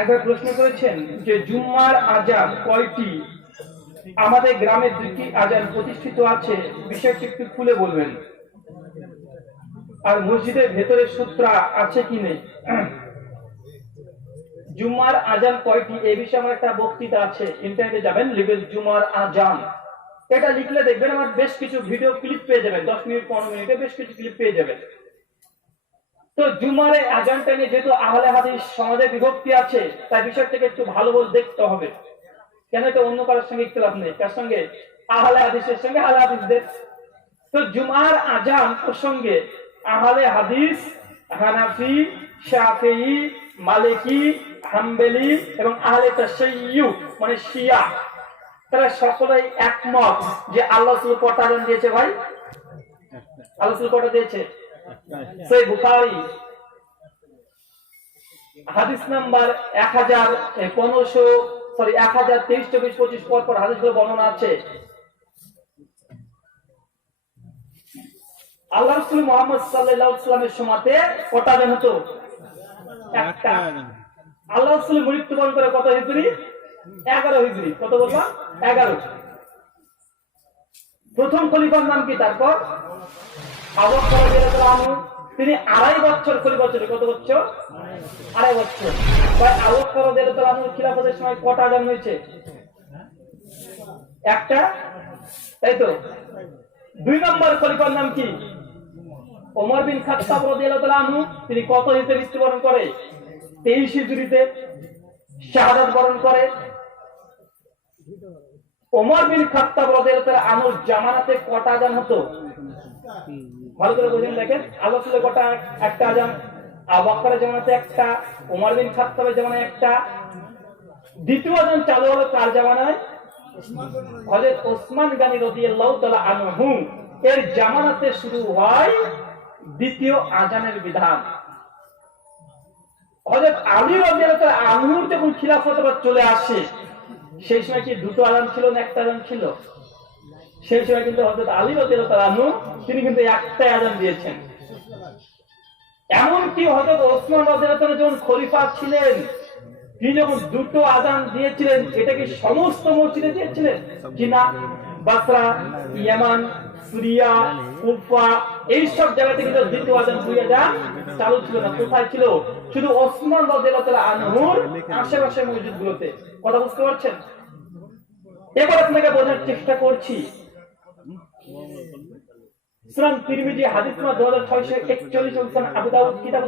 একবার প্রশ্ন করেছেন যে জুম্মার আজান কয়টি? আমাদের গ্রামে আজান প্রতিষ্ঠিত আছে, বিষয়টি একটু খুলে বলবেন। আর মসজিদের ভেতরে সূত্রা আছে কি নেই? আজান কয়টি? এই বিষয়ে আমার একটা বক্তৃতা আছে ইন্টারনেটে যাবেন, লিখবেন জুমার আজান। এটা লিখলে দেখবেন আমার বেশ কিছু ভিডিও ক্লিপ পেয়ে যাবেন, দশ মিনিট, পনেরো মিনিটে বেশ কিছু ক্লিপ পেয়ে যাবেন। তো জুমারে আজানটা নিয়ে যেহেতু আহলে হাদিস সমাজে বিভক্তি আছে, তাই বিষয়টাকে একটু ভালো দেখতে হবে। কেন এটা অন্য কারোর সঙ্গে ইখতলাফ নেই? কার সঙ্গে? আহলে হাদিসের সঙ্গে আহলে হাদিসদের। তো জুমার আজান প্রসঙ্গে আহলে হাদিস হানাফি শাফিঈ মালিকি, হাম্বেলি এবং আহলে তাশাইয়্যু মানে শিয়া, তারা সকলেই একমত যে আল্লাহ শুধু কটা দিয়েছে ভাই? আল্লাহ শুধু কটা দিয়েছে। বুখারী হাদিস নাম্বার এক হাজার পনেরোশো সরি এক হাজার তেইশ, চব্বিশ, পঁচিশ পর পর বর্ণনা আছে। আল্লাহ রসুল মোহাম্মদ সাল্লাহ ইসলামের সময়তে কটা জন হতো। একটা। আল্লাহ রসুল মৃত্যুবরণ করে কত হিজড়ি এগারো হিজড়ি কত বললাম এগারো। প্রথম খলিফার নাম কি? তারপর? তিনি আড়াই বছর কত বছর? আড়াই বছর। খিলাফতের সময় কটা হয়েছে? একটা? তাই তো। দুই নম্বর নাম কি? ওমর বিন আনহু। তিনি কত হিজরিতে মৃত্যুবরণ করে? 23 হিজরিতে শাহাদাত বরণ করে। ওমর বিন খাত্তাব রাদিয়াল্লাহু আনহুর জামানাতে কটা আজান হতো? ভালো করে দেখেন, আল্লাহ একটা আজান একটা ওমর বিন খাত্তাবের জামানায় একটা। দ্বিতীয় আজান চালু হলো কার জামানায়? ওসমান গনি তাআলা আনহু। এর জামানাতে শুরু হয় দ্বিতীয় আজানের বিধান। হযরত আলী রাদিয়াল্লাহু তাআলা আনহুর যখন খিলাফত চলে আসে, সেই সময় কি দুটো আজান ছিল না একটা আজান ছিল? সেই সময় কিন্তু হযরত আলী তাআলা তিনি কিন্তু একটাই আজান দিয়েছেন। এমনকি হযরত ওসমান তাআলা যখন খলিফা ছিলেন, তিনি যখন দুটো আজান দিয়েছিলেন, এটা কি সমস্ত মসজিদে দিয়েছিলেন? কিনা বাসরা, ইয়ামান, সুরিয়া, কুফা এই সব জায়গা থেকে দ্বিতীয় আজান দুই আজান চালু ছিল না, কোথায় ছিল? শুধু ওসমান তাআলা আনহুর আশেপাশে মসজিদগুলোতে। কথা বুঝতে পারছেন? এবার আপনাকে বোঝার চেষ্টা করছি সুনান তিরমিজি, হাদিস নম্বর 2641 সুনান আবু দাউদ, কিতাব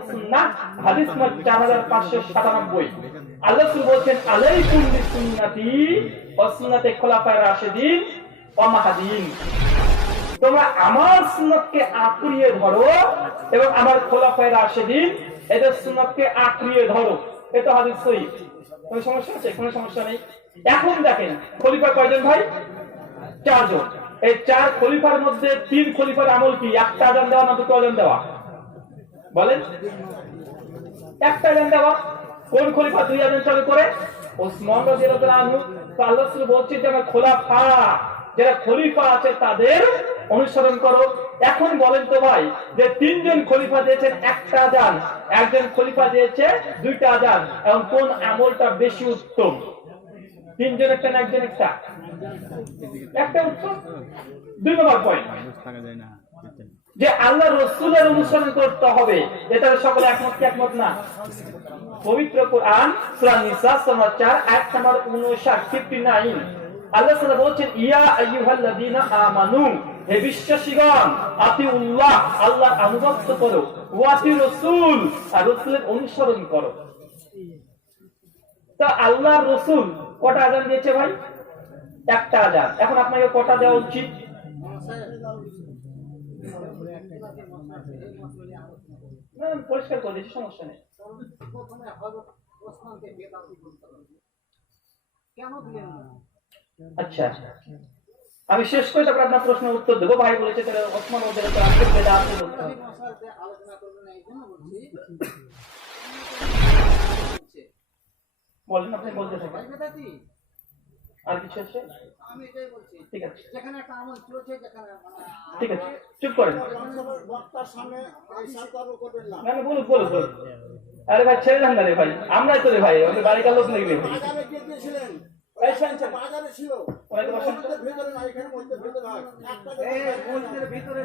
হাদিস নম্বর 4597 আল্লাহ তোমরা আমার সুন্নাতকে আঁকড়িয়ে ধরো এবং আমার খোলাফায়ে রাশিদিন, এদের সুন্নাতকে আঁকড়িয়ে ধরো। এটা হাদিস সহিহ কোনো সমস্যা আছে? কোনো সমস্যা নেই? এখন দেখেন, খলিফা কয়জন ভাই? চারজন। এই চার খলিফার মধ্যে তিন খলিফার আমল কি? একটা আজান দেওয়া না দুটো আজান দেওয়া? বলেন। একটা আজান দেওয়া। কোন খলিফা দুই আজান চালু করে? ওসমান আল্লাহ বলছে যে, আমার খোলাফা, যারা খলিফা আছে তাদের অনুসরণ করো। এখন বলেন তো ভাই, যে তিনজন খলিফা দিয়েছেন একটা আজান, একজন খলিফা দিয়েছে দুইটা আজান, এবং কোন আমলটা বেশি উত্তম? তিনজন একটা না একজন একটা। একটা উত্তম দুই নম্বর পয়েন্ট যে আল্লাহ রসুলের অনুসরণ করতে হবে, এটা সকলে একমত একমত না? পবিত্র কোরআন, সূরা নিসা 4 আয়াত নাম্বার 59 59 আল্লাহ তাআলা বলছেন, ইয়া আমানু, হে বিশ্বাসীগণ, আতিউল্লাহ, আল্লাহর আনুগত্য করো। ওয়া আতি রাসূল, আর রাসূলের অনুসরণ করো। তা আল্লাহর রাসূল কটা আজান দিয়েছে ভাই? একটা আজান। এখন আপনাকে কটা দেওয়া উচিত? পরিষ্কার করে দিচ্ছি, সমস্যা নেই। আচ্ছা। আমি শেষ করে তারপর আপনার প্রশ্নের উত্তর দেবো। ভাই বলেছে তাহলে ওসমান ওদের আলোচনা করবেন এই জন্য বলছি বলেন আপনি বলতে থাকেন আর কিছু আছে আমি এটাই বলছি ঠিক আছে যেখানে একটা আমল চলছে যেখানে মানে ঠিক আছে চুপ করেন বক্তার সামনে এই সার্কারও করবেন না না বলুন বলুন বলুন আরে ভাই ছেড়ে দেন না রে ভাই আমরাই তো রে ভাই ওদের বাড়িকার লোক নাকি রে ভাই বাজারে কে দিয়েছিলেন এই। বাজারে ছিল ভেতরে না এখানে মসজিদের ভেতরে হয় মসজিদের ভিতরে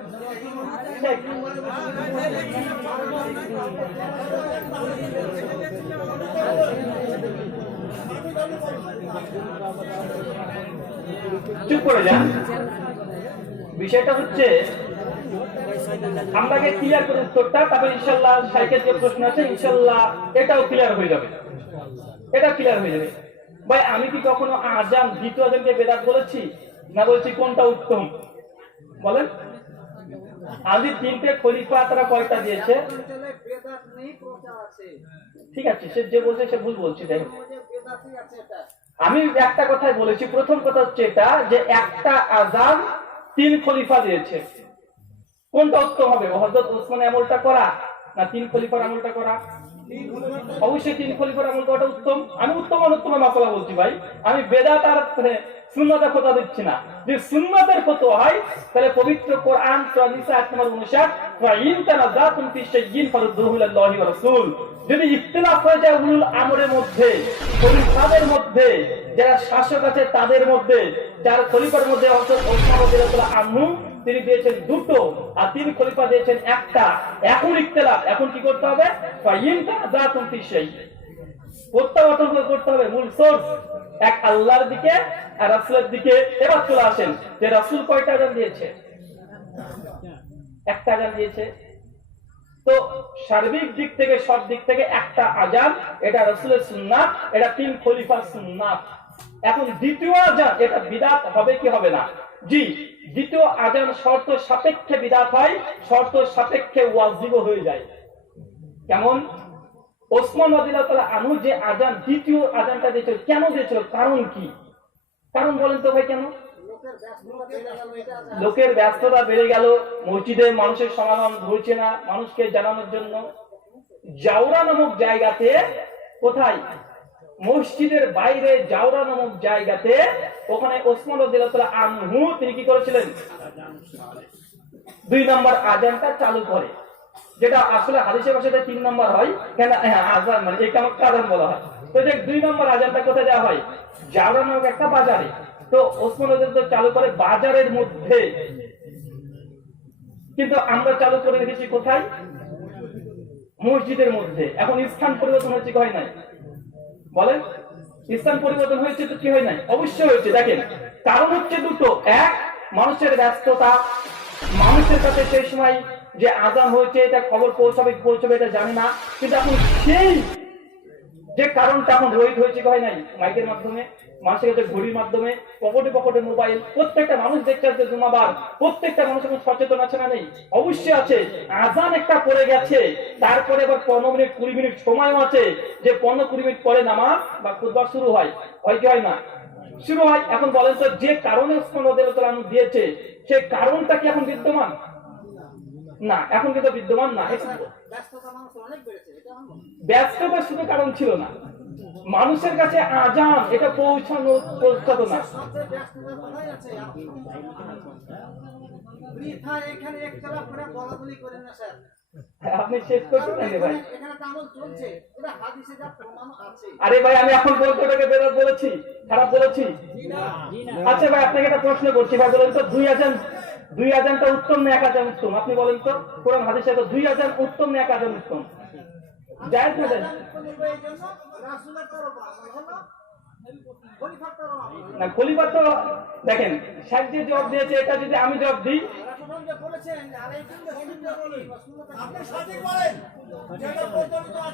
চুপ করে যান। বিষয়টা হচ্ছে ক্লিয়ার করে উত্তরটা ইনশাল্লাহ সাইকেল যে প্রশ্ন আছে, ইনশাল্লাহ এটাও ক্লিয়ার হয়ে যাবে। এটা ক্লিয়ার হয়ে যাবে। ভাই, আমি কি কখনো আজান দ্বিতীয় আজানকে বেদাত বলেছি? না বলছি কোনটা উত্তম? বলেন। আজ তিনটে খলিফা তারা কয়টা দিয়েছে? ঠিক আছে, সে যে বলছে সে ভুল বলছে তাই আমি একটা কথাই বলেছি, প্রথম কথা হচ্ছে এটা যে একটা আজান তিন খলিফা দিয়েছে। কোনটা উত্তম হবে? হজরত ওসমান আমলটা করা না তিন খলিফার আমলটা করা? অবশ্যই তিন খলিফার আমল করাটা উত্তম। আমি উত্তম অনুত্তম মাসলা বলছি ভাই। আমি বেদাত আর মানে সুন্নতের কথা দিচ্ছি না। যে সুন্নতের কত হয়, তাহলে পবিত্র কোরআন নিসা নম্বর 59 ওয়া ইন তানাযাতুম ফি শাইইন ফারুদ্দুহু ইলাল্লাহি ওয়া রাসূল। যদি ইখতিলাফ হয়ে যায় উলুল আমরের মধ্যে, খলিফাদের মধ্যে, যারা শাসক আছে তাদের মধ্যে, যার খলিফার মধ্যে রাদিয়াল্লাহু আনহু তিনি দিয়েছেন দুটো, আর তিনি খলিফা দিয়েছেন একটা। এখন ইখতিলাফ, এখন কি করতে হবে? প্রত্যাবর্তন করতে হবে, মূল সোর্স। এক আল্লাহর দিকে, আর রাসূলের দিকে। এবার চলে আসেন, যে রাসূল কয়টা দিয়েছে? একটা দিয়েছে। তো সার্বিক দিক থেকে, সব দিক থেকে একটা আজান, এটা রাসূলের সুন্নাত, এটা তিন খলিফার সুন্নাত। এখন দ্বিতীয় আজান, এটা বিদাত হবে কি হবে না? জি, দ্বিতীয় আজান শর্ত সাপেক্ষে বিদাত হয়, শর্ত সাপেক্ষে ওয়াজিব হয়ে যায়। কেমন? ওসমান রাদিয়াল্লাহু আনহু যে আজান, দ্বিতীয় আজানটা দিয়েছিল, কেন দিয়েছিল? কারণ কি? কারণ বলেন তো ভাই কেন? লোকের ব্যস্ততা বেড়ে গেল, মসজিদে মানুষের সমাগম ঘুরছে না মানুষকে জানানোর জন্য। জাউরা নামক জায়গাতে কোথায়? মসজিদের বাইরে জাউরা নামক জায়গাতে ওখানে ওসমান আনহু তিনি কি করেছিলেন? দুই নম্বর আজানটা চালু করে। যেটা আসলে হাদিসের ভাষাতে তিন নম্বর হয় কেন হ্যাঁ, আজান মানে এই কামক আজান বলা হয়। তো যে দুই নম্বর আজানটা কোথায় দেওয়া হয়? জাউরা নামক একটা বাজারে। তো ওসমান চালু করে বাজারের মধ্যে। কিন্তু আমরা চালু করে রেখেছি কোথায়? মসজিদের মধ্যে। এখন স্থান পরিবর্তন হচ্ছে হয় নাই? বলেন স্থান পরিবর্তন হয়েছে তো কি হয় নাই? অবশ্যই হয়েছে। দেখেন, কারণ হচ্ছে দুটো। এক, মানুষের ব্যস্ততা। মানুষের কাছে সেই সময় যে আজান হয়েছে, এটা খবর পৌঁছাবে পৌঁছাবে এটা জানি না। কিন্তু এখন সেই যে কারণটা এখন রোহিত হয়েছে হয় নাই? মাইকের মাধ্যমে। মানুষের কাছে ঘড়ির মাধ্যমে পকেটে পকেটে মোবাইল প্রত্যেকটা মানুষ দেখতে আসছে জুমাবার প্রত্যেকটা মানুষ এখন সচেতন আছে না নেই? অবশ্যই আছে। আজান একটা পড়ে গেছে তারপরে আবার পনেরো মিনিট কুড়ি মিনিট সময়ও আছে যে পনেরো কুড়ি মিনিট পরে নামাজ বা খুদবা শুরু হয়। হয় কি হয় না? শুরু হয়। এখন বলেন তো যে কারণে ওসমান দিয়েছে সেই কারণটা কি এখন বিদ্যমান? না এখন কিন্তু বিদ্যমান না। ব্যস্ততা শুধু কারণ ছিল না। মানুষের কাছে আজান এটা পৌঁছানো পৌঁছাতো না। স্যার। আপনি শেষ পারেন ভাই? আরে ভাই আমি এখন বলতে ওটাকে বেরোত বলেছি। খারাপ বলেছি? আচ্ছা ভাই আপনাকে একটা প্রশ্ন করছি ভাই বলেন তো দুই আজান দুই আজানটা উত্তম না এক আজান উত্তম? আপনি বলেন তো কোরআন হাদিসে তো দুই আজান উত্তম না এক আজান উত্তম? জায়েজ না জায়েজ? খলিফা তো দেখেন শেখ যে জবাব দিয়েছে এটা যদি আমি জবাব দিই।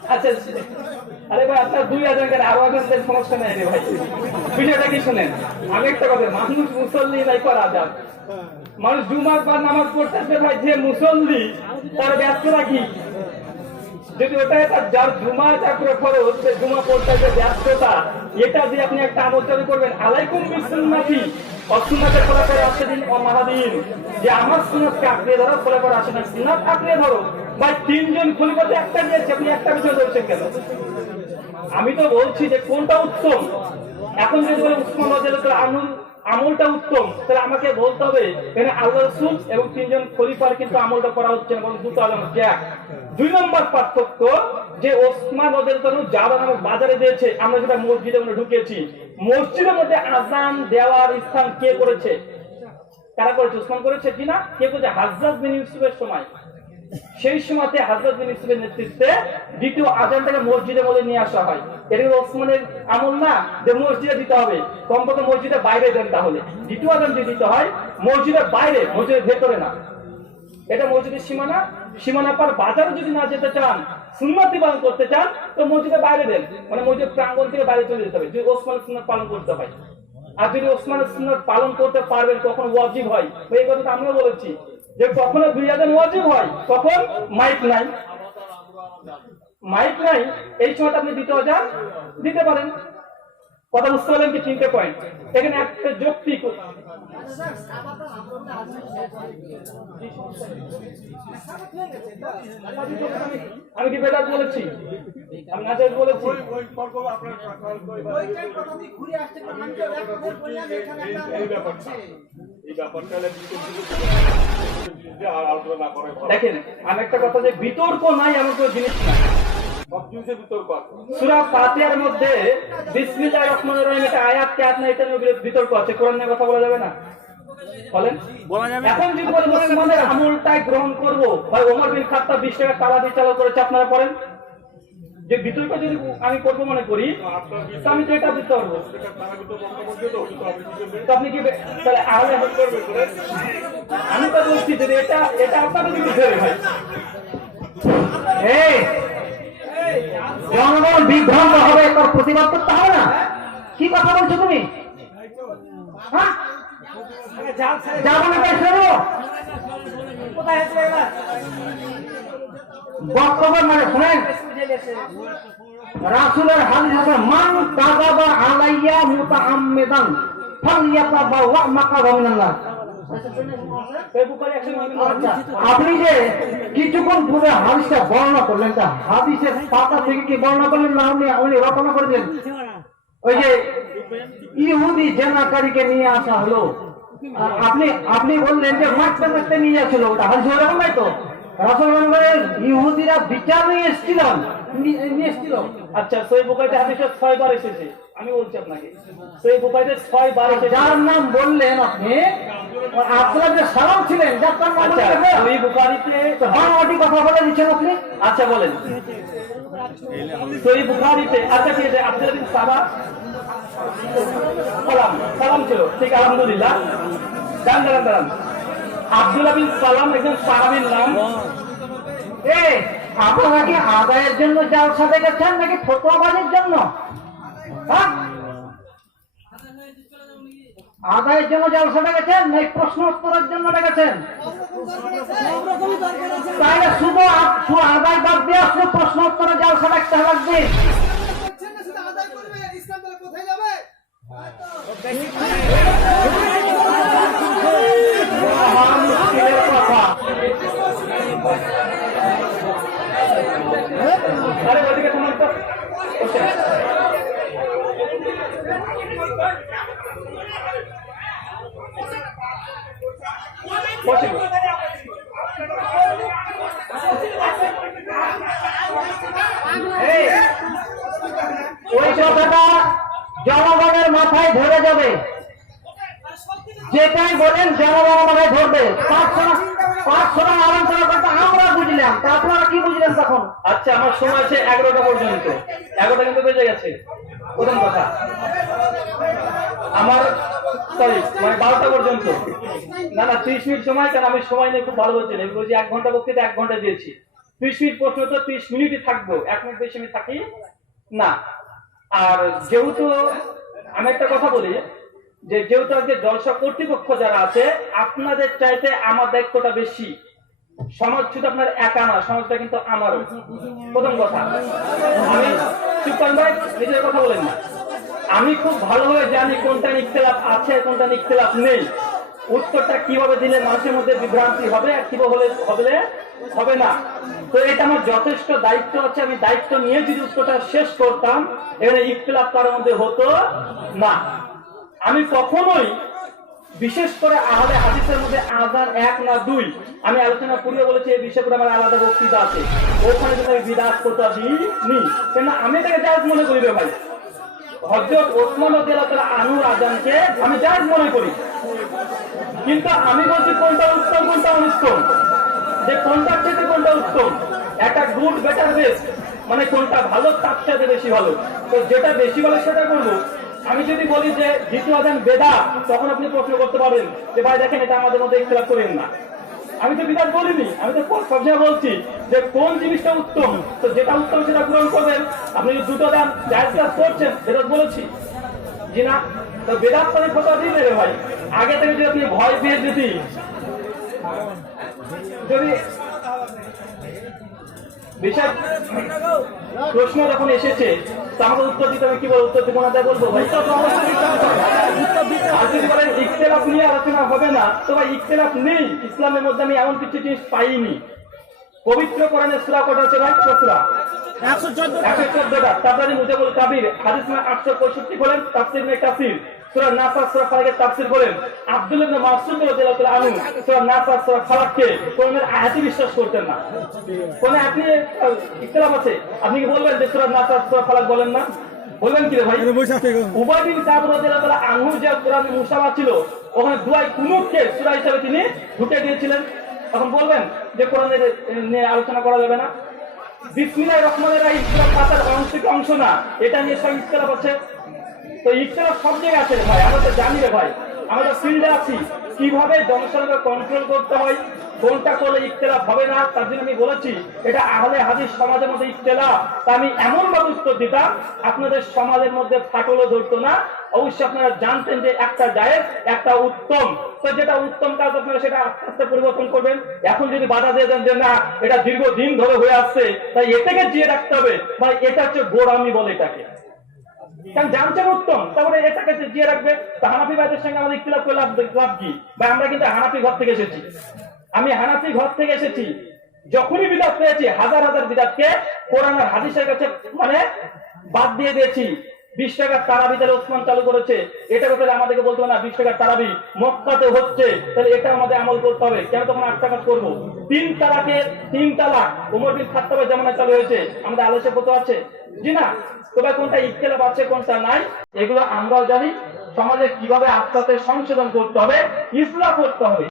আচ্ছা আরে ভাই আপনার দুই হাজার কেন আরও হাজার সমস্যা নেই ভাই। বিষয়টা কি শুনেন? আমি একটা কথা মানুষ মুসল্লি নাই করা যান মানুষ জুমার পর নামাজ পড়তেছে ভাই যে মুসল্লি তার ব্যস্ততা কি? যদি তার যার জুমা চাকরে খরচ সে জুমা পড়তে যে ব্যস্ততা, এটা দিয়ে আপনি একটা চালু করবেন। আলাইকুম বিসুন্নাতি। আসছে দিন যে আমার সুন্নাতকে আঁকড়িয়ে ধরো আসে না। সুন্নাত আঁকড়িয়ে ধরো। ভাই, তিনজন একটা দিয়েছে, আপনি একটা কেন? আমি তো বলছি যে কোনটা উত্তম? এখন যদি বলে উসমান রাদিয়াল্লাহু আনহু আমলটা উত্তম। তাহলে আমাকে বলতে হবে, এখানে আল্লাহ রসুল এবং তিনজন খলিফার কিন্তু আমলটা করা হচ্ছে বরং দুটো আলম দুই নম্বর পার্থক্য যে ওসমান ওদের জন্য যারা নামক বাজারে দিয়েছে, আমরা যেটা মসজিদে আমরা ঢুকেছি মসজিদের মধ্যে আজান দেওয়ার স্থান কে করেছে? কারা করেছে? ওসমান করেছে কিনা? কে করেছে? হাজরাত বিন ইউসুফের সময়। সেই সময়তে হাজরত বিন ইউসুফের নেতৃত্বে দ্বিতীয় আজানটাকে মসজিদের মধ্যে নিয়ে আসা হয়। এটা কি ওসমানের আমল না যে মসজিদে দিতে হবে। কমপক্ষে মসজিদের বাইরে দেন তাহলে। দ্বিতীয় আজান দিয়ে দিতে হয়, মসজিদের বাইরে, মসজিদের ভেতরে না। এটা মসজিদের সীমানা সীমানা পার বাজারে যদি না যেতে চান, সুন্নতি পালন করতে চান, তো মসজিদের বাইরে দেন। মানে মসজিদ প্রাঙ্গণ থেকে বাইরে চলে যেতে হবে। যদি ওসমানের সুন্নত পালন করতে হয়। আর যদি ওসমানের সুন্নত পালন করতে পারবেন, তখন ওয়াজিব হয়। এই কথাটা আমিও বলেছি যে কখনো দুই আজান ওয়াজিব হয়, তখন মাইক নাই। মাইক নাই, এই সময়টা আপনি দিতে যান দিতে পারেন। কথা বুঝতে পারলেন কি তিনটে পয়েন্ট এখানে একটা যৌক্তিক? আমি কি বেদাত বলেছি। দেখেন, আমি একটা কথা যে বিতর্ক নাই, এমন কোনো জিনিস না সূরা ফাতিহার মধ্যে বিসমিল্লাহির রহমানির রহিম এটা আয়াত কে আয়াত এটা নিয়ে বিতর্ক আছে? কোরআন নিয়ে কথা বলা যাবে না? বলেন। এখন যদি বলেন মুসলমানদের আমলটাই গ্রহণ করব ভাই ওমর বিন খাত্তাব 20 টাকা তালা দিয়ে চালু করেছে আপনারা পড়েন? যে বিতর্ক যদি আমি করব মনে করি তো আমি তো এটা দিতে পারব। আপনি কি তাহলে আমি তো বলছি যে এটা এটা আপনাদের বিরুদ্ধে ভাই। এই! জনগণ বিভ্রান্ত হবে তোর প্রতিবাদ করতে হবে না? কি কথা বলছো তুমি? হ্যাঁ? বক্তব্য মানে শুনেন, রাসুলের হাদিস আছে, মান আলাইয়া আপনি যে কিছুক্ষণ পূর্বে হাদিসটা বর্ণনা করলেন, তা হাদিসের পাতা থেকে কি বর্ণনা করলেন? না উনি রচনা করে দিলেন ওই যে ইহুদি জেনাকারীকে নিয়ে আসা হলো। আপনি আপনি বললেন যে মারতে মারতে নিয়ে যাচ্ছিল ওটা। হাদিস নাই তো? ইহুদিরা বিচার নিয়ে এসেছিল। নি- নিয়ে এসেছিল। আচ্ছা সই বুখারিতে হাদিসে ছয় বার এসেছে। আমি বলছি আপনাকে সই ছয় বার যার নাম বললেন আপনি আপনার যে সালাম ছিলেন যার তার নাম আচ্ছা কথা বলে দিচ্ছেন আপনি? আচ্ছা বলেন। সই বুখারিতে আচ্ছা ঠিক আছে আব্দুল বিন সাবা সালাম সালাম ছিল ঠিক আলহামদুলিল্লাহ। দাঁড়ান দাঁড়ান দাঁড়ান। আব্দুল্লাহ বিন সালাম একজন সাহাবীর নাম। এ আপনারা কি আদায়ের জন্য যাওয়ার সাথে গেছেন নাকি ফটোবাজির জন্য? হ্যাঁ? আদায়ের জন্য জালসা দেখেছেন নাকি প্রশ্ন উত্তরের জন্য দেখেছেন তাহলে আ- আদায় বাদ দিয়ে শুধু প্রশ্ন উত্তরের জালসা দেখতে লাগবে। তোমার তো ওই কথাটা জনগণের মাথায় ধরে যাবে। যেটাই বলেন জনগণের মাথায় ধরবে। আমরা বুঝলাম। তা আপনারা কি বুঝলেন তখন? আচ্ছা আমার সময় আছে এগারোটা পর্যন্ত। এগারোটা কিন্তু বেজে গেছে। প্রথম কথা। আমার সরি মানে বারোটা পর্যন্ত। না না, ত্রিশ মিনিট সময় কেন আমি সময় নিয়ে খুব ভালো বলছি না। আমি বলছি এক ঘণ্টা বক্তৃতা, এক ঘণ্টা দিয়েছি। ত্রিশ মিনিট প্রশ্ন তো ত্রিশ মিনিটই থাকব। এক মিনিট বেশি আমি থাকি না। আর যেহেতু আমি একটা কথা বলি, যে যেহেতু আজকে জলসা কর্তৃপক্ষ যারা আছে, আপনাদের চাইতে আমার দায়িত্বটা বেশি। সমাজ শুধু আপনার একা না সমাজটা কিন্তু আমারও। প্রথম কথা, আমি করেন ভাই, নিজের কথা বলেন না। আমি খুব ভালোভাবে জানি কোনটা ইখতলাফ আছে, কোনটা ইখতলাফ নেই। উত্তরটা কীভাবে দিলে মানুষের মধ্যে বিভ্রান্তি হবে আর কীভাবে হবে হবে না। তো এটা আমার যথেষ্ট দায়িত্ব আছে, আমি দায়িত্ব নিয়ে যদি উত্তরটা শেষ করতাম, এখানে ইখতলাফ তার মধ্যে হতো না। আমি কখনোই বিশেষ করে আহলে হাদিসের মধ্যে আজান এক না দুই। আমি আলোচনা পূর্বে বলেছি, এই বিষয়ে আমার আলাদা বক্তৃতা আছে। ওখানে কিন্তু আমি বিদাত করতে দিইনি, কেন আমি এটাকে জায়জ মনে করি রে ভাই? হজরত ওসমান আনুর আজানকে আমি মনে করি। কিন্তু আমি বলছি, কোনটা উত্তম, কোনটা অনুত্তম? যে কোনটা থেকে কোনটা উত্তম? একটা গুড বেটার বেস্ট মানে কোনটা ভালো, তার বেশি ভালো। তো যেটা বেশি ভালো সেটা করব। আমি যদি বলি যে দ্বিতীয় আদান বেদা, তখন আপনি প্রশ্ন করতে পারেন যে, ভাই, দেখেন, এটা আমাদের মধ্যে ইখতলাফ করেন না। আমি তো বিদাত বলিনি, আমি তো সবসময় বলছি যে, কোন জিনিসটা উত্তম? তো যেটা উত্তম, সেটা পূরণ করবেন। আপনি যদি দুটো দান জায়জ কাজ করছেন সেটা বলেছি। জি না? তো বেদাত করে কথা দিন রে ভাই। আগে থেকে যদি আপনি ভয় পেয়ে যদি যদি বিষয় প্রশ্ন যখন এসেছে আমাকে উত্তর দিতে হবে কি বল উত্তর দিব না তাই বলব ভাই? আর যদি বলেন ইখতলাফ নিয়ে আলোচনা হবে না তো ভাই ইখতলাফ নেই। ইসলামের মধ্যে আমি এমন কিছু জিনিস পাইনি। পবিত্র কোরআনের সূরা কটা আছে ভাই? কত একশো চোদ্দটা। তারপরে মুজাবুল কাবির হাদিস না আটশো পঁয়ষট্টি বলেন তাফসির মে কাসির সূরা নাসার সূরা ফালাকের তাফসির বলেন আব্দুল ইবনে মাসউদ রাদিয়াল্লাহু তাআলা আনহু সূরা নাসার সূরা ফালাককে কোরআনের আয়াতই বিশ্বাস করতেন না। কোন আপনি ইখতিলাফ আছে। আপনি কি বলবেন যে সূরা নাসার সূরা ফালাক বলেন না? বলবেন কি রে ভাই? উবাই বিন কাব রাদিয়াল্লাহু তাআলা আনহু যে কোরআনে মুসাফা ছিল ওখানে দুয়াই কুনুতকে সূরা হিসেবে তিনি ঢুকে দিয়েছিলেন। তখন বলবেন যে কোরআনের নিয়ে আলোচনা করা যাবে না। বিসমিল্লাহ রহমানের রাহিম সূরা ফাতিহার অংশ অংশ না। এটা নিয়ে সব ইখতিলাফ আছে। তো ইখতিলাফ সব জায়গায় আছে ভাই, আমরা তো জানি রে ভাই। আমরা ফিল্ডে আছি। কীভাবে জনসংখ্যা কন্ট্রোল করতে হয়, কোনটা করলে ইখতিলাফ হবে না, তার জন্য আমি বলেছি, এটা আহলে হাদিস সমাজের মধ্যে ইখতিলাফ তা আমি এমন উত্তর দিতাম, আপনাদের সমাজের মধ্যে ফাটলও ধরতো না। অবশ্যই আপনারা জানতেন যে একটা জায়েজ, একটা উত্তম। তো যেটা উত্তম কাজ আপনারা সেটা আস্তে আস্তে পরিবর্তন করবেন। এখন যদি বাধা দিয়ে দেন যে না, এটা দীর্ঘদিন ধরে হয়ে আসছে, তাই এটাকে জিয়ে রাখতে হবে, ভাই, এটা হচ্ছে গোড়ামি বলে এটাকে। কারণ উত্তম। তারপরে রাখবে। তা সঙ্গে আমাদের করে লাভ লাভ কি? বা আমরা কিন্তু হানাফি ঘর থেকে এসেছি। আমি হানাফি ঘর থেকে এসেছি। যখনই বিদাত পেয়েছি, হাজার হাজার বিদাতকে কোরআন হাদিসের কাছে মানে বাদ দিয়ে দিয়েছি। বিশ টাকার তারাবি তাহলে চালু করেছে। এটা আমাদেরকে বলতে হবে না, বিশ টাকার তারাবি। মক্কাতে হচ্ছে। তাহলে এটা আমাদের আমল করতে হবে। কেন তখন আট টাকা করব? তিন তালাকে তিন তালাক। উমর বিন খাত্তাবের চালু হয়েছে। আমাদের আলোচনা কত আছে। জি না? তবে কোনটা ইখতিলাফ আছে কোনটা নাই, এগুলো আমরাও জানি। সমাজে কীভাবে আস্তে সংশোধন করতে হবে ইসলাম করতে হবে।